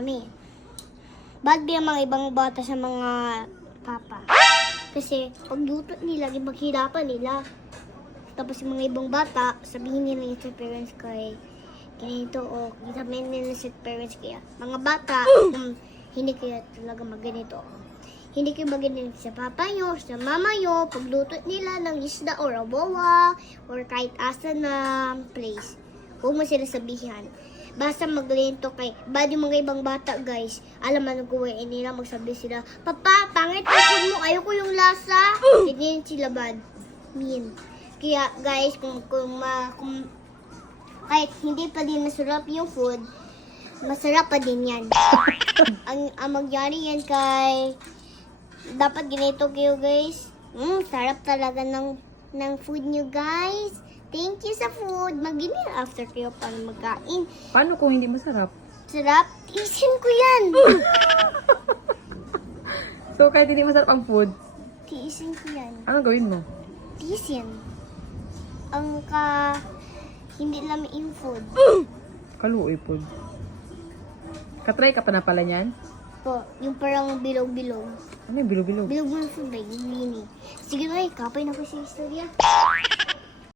Mami, bad ba yung mga ibang bata sa mga papa? Kasi pagluto nila, maghirapan nila. Tapos yung mga ibang bata, sabihin nila yung sa parents kay ganito o sabihin nila sa parents kaya mga bata, hindi kaya talaga magganito. Hindi kayo maganito sa papa nyo, sa mama nyo, pagluto nila ng isda o rabawa or kahit asa na place. Huwag mo sila sabihan. Basta magganito kay, bad yung mga ibang bata guys, alam mo nag-uwain nila, magsabi sila, Papa, pangit ang food mo, ayoko yung lasa. Ganyan sila bad. Mean. Kaya guys, kung kahit hindi pa din masarap yung food, masarap pa din yan. ang magyari yan kay, dapat ganito kayo guys. Sarap talaga ng food nyo guys. Thank you sa food. Mag-dinner after kayo para magkain. Paano kung hindi masarap? Sarap. Tiisin ko yan. So, kahit hindi masarap ang food, Tiisin ko yan. anong gawin mo? Tiisin. Hindi lang yung food. Kaluoy food. Katry ka pa na pala niyan? Po, yung parang bilog-bilog. Ano yung bilog-bilog? Bilog ng food ba? Yung lini. Sige na, kapay na ko sa istorya.